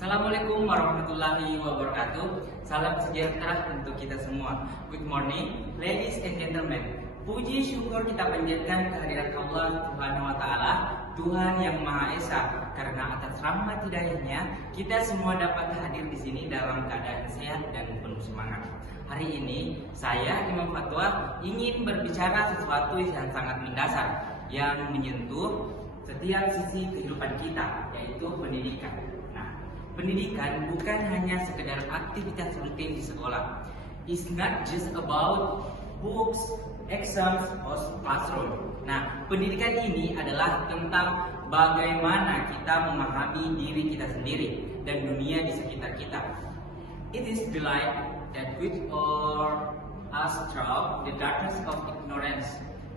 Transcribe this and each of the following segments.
Assalamualaikum warahmatullahi wabarakatuh. Salam sejahtera untuk kita semua. Good morning, ladies and gentlemen. Puji syukur kita panjatkan kehadirat Allah Subhanahu wa Ta'ala, Tuhan yang Maha Esa. Karena atas rahmat hidayahnya, kita semua dapat hadir di sini dalam keadaan sehat dan penuh semangat. Hari ini, saya Imam Fatwa ingin berbicara sesuatu yang sangat mendasar, yang menyentuh setiap sisi kehidupan kita, yaitu pendidikan. Pendidikan bukan hanya sekedar aktivitas rutin di sekolah. It's not just about books, exams, or classroom. Pendidikan ini adalah tentang bagaimana kita memahami diri kita sendiri dan dunia di sekitar kita. It is the light that with us through the darkness of ignorance.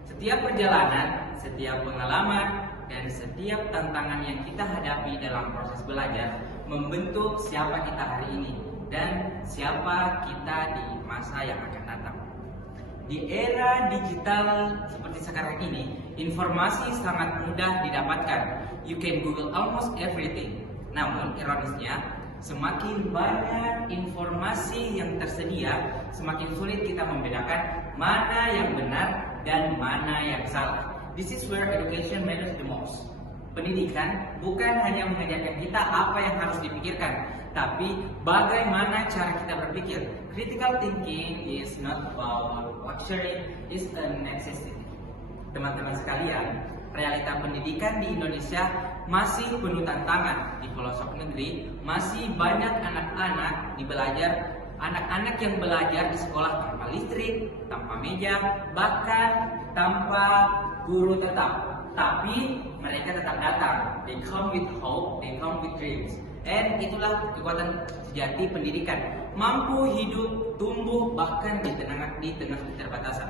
Setiap perjalanan, setiap pengalaman, dan setiap tantangan yang kita hadapi dalam proses belajar membentuk siapa kita hari ini dan siapa kita di masa yang akan datang. Di era digital seperti sekarang ini, informasi sangat mudah didapatkan. You can Google almost everything. Namun ironisnya, semakin banyak informasi yang tersedia, semakin sulit kita membedakan mana yang benar dan mana yang salah. This is where education matters the most. Pendidikan bukan hanya mengajarkan kita apa yang harus dipikirkan, tapi bagaimana cara kita berpikir. Critical thinking is not about luxury, it's a necessity. Teman-teman sekalian, realita pendidikan di Indonesia masih penuh tantangan. Di pelosok negeri masih banyak anak-anak yang belajar di sekolah tanpa listrik, tanpa meja, bahkan tanpa guru tetap. Tapi mereka tetap datang. They come with hope, they come with dreams. And itulah kekuatan sejati pendidikan. Mampu hidup, tumbuh, bahkan di tengah keterbatasan.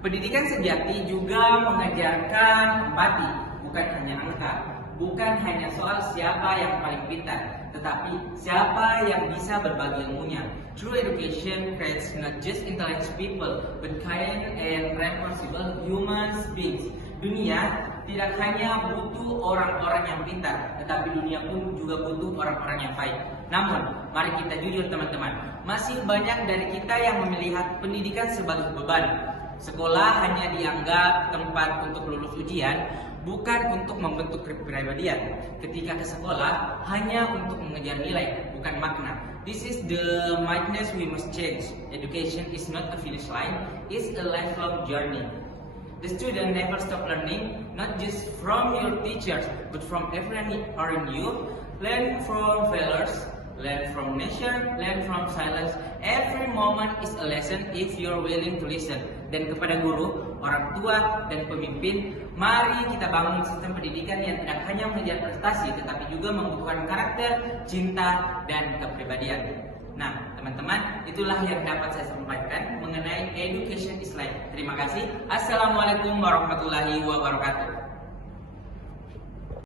Pendidikan sejati juga mengajarkan empati, bukan hanya angka, bukan hanya soal siapa yang paling pintar, tetapi siapa yang bisa berbagi ilmunya. True education creates not just intelligent people, but kind and responsible human beings. Dunia tidak hanya butuh orang-orang yang pintar, tetapi dunia pun juga butuh orang-orang yang baik. Namun, mari kita jujur teman-teman, masih banyak dari kita yang melihat pendidikan sebagai beban. Sekolah hanya dianggap tempat untuk lulus ujian, bukan untuk membentuk kepribadian. Ketika ke sekolah hanya untuk mengejar nilai, bukan makna. This is the mindset we must change. Education is not a finish line, it's a lifelong journey. The student never stop learning, not just from your teachers, but from everyone around you. Learn from failures, learn from nature, learn from silence. Every moment is a lesson if you're willing to listen. Dan kepada guru, orang tua, dan pemimpin, mari kita bangun sistem pendidikan yang tidak hanya mengejar prestasi, tetapi juga membutuhkan karakter, cinta, dan kepribadian. Teman-teman, itulah yang dapat saya sampaikan mengenai education is life. Terima kasih. Assalamualaikum warahmatullahi wabarakatuh.